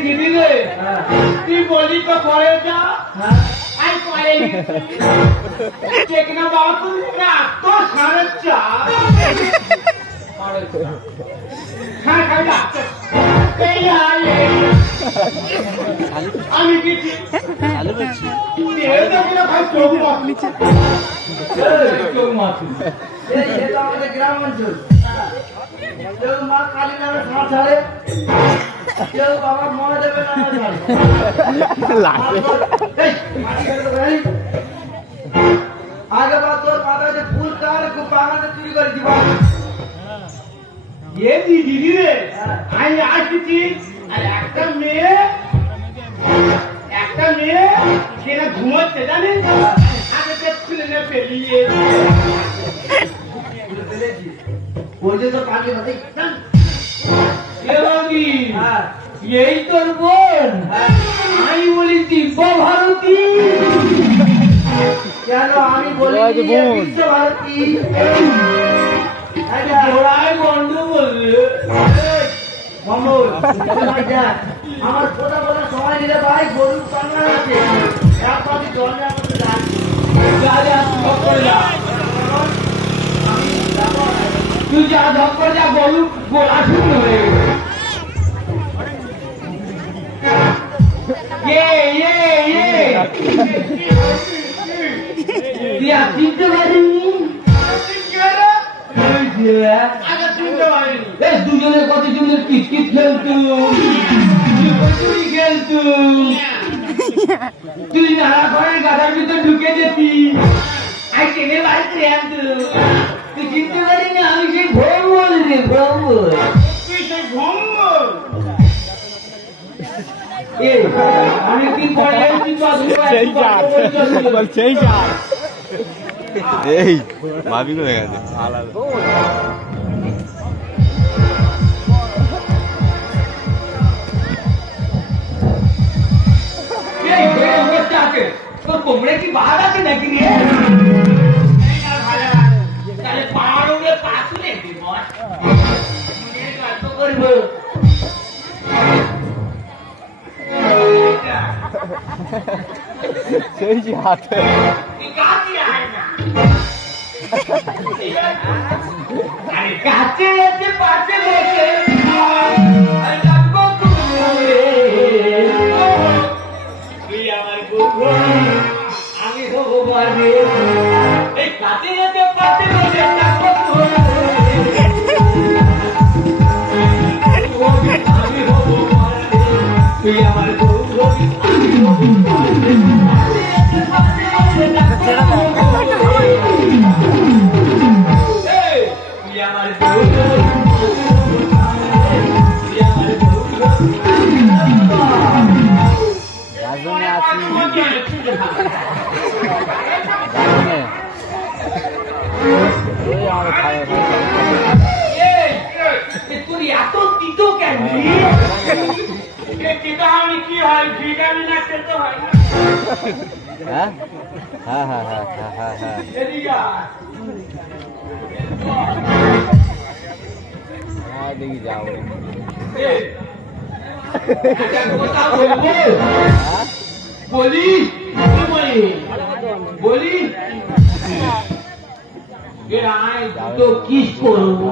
দিদি রে তুই বলি তো করে যা আর করে না বাবা তুমি তো সাড়ে চার খাই খাই আমি কিছু আমাদের গ্রাম অঞ্চল কেউ মা কালী নামে ছাড় ছাড়ে কেউ বাবা মহাদেবের নামে ছাড়ে আগে বা তোর মাথায় ফুল কার বাগানে চুরি করে দিবা এ দিদি রে আমি আসছি আর একটা মেয়ে সেটা ঘুমোচ্ছে জানেন আগে খুলে নে ফেলিয়ে বলছে তো কাকে কথা এই তোর বোন আমি বলি দিব্য ভারতী কেন আমি বলি বিশ্ব ভারতী গন্ডগোল আমার কথা বলার সময় দিলে ভাই গরুর কান্না আছে এক পাশে জল তুই যা ধপ করে যা গরু গোলা শুরু হয়ে চিনতে পারিনি দুজনের কত জনের কিটকিট খেলতুম তুই নানা ঘরের গাদার ভিতরে ঢুকে যেতি আর টেনে বাড়িতে আনতুম তুই চিনতে পারিনি আমি সেই ভ্রমণ রে ভ্রমণ তুই সেই ভ্রমণ অনেকদিন পরে এই ভাবি কোথায় গেছে আলাদা তোর কোমরে কি বাদ আছে নাকি রে তাহলে পাড়ে পা তুলে গল্প করবো সেই যে হাতে কাছে পাশে বসে তুই আমার আমি হবো বাজে এই কাছে পাশে বসে আমি হবো তুই আমার তুই এত তিতো কেন কি হয় ভিটামিন আছে তো হয় না হ্যাঁ হ্যাঁ হ্যাঁ হ্যাঁ হ্যাঁ হ্যাঁ দেখি যাও বলি বলি তো কিস করবো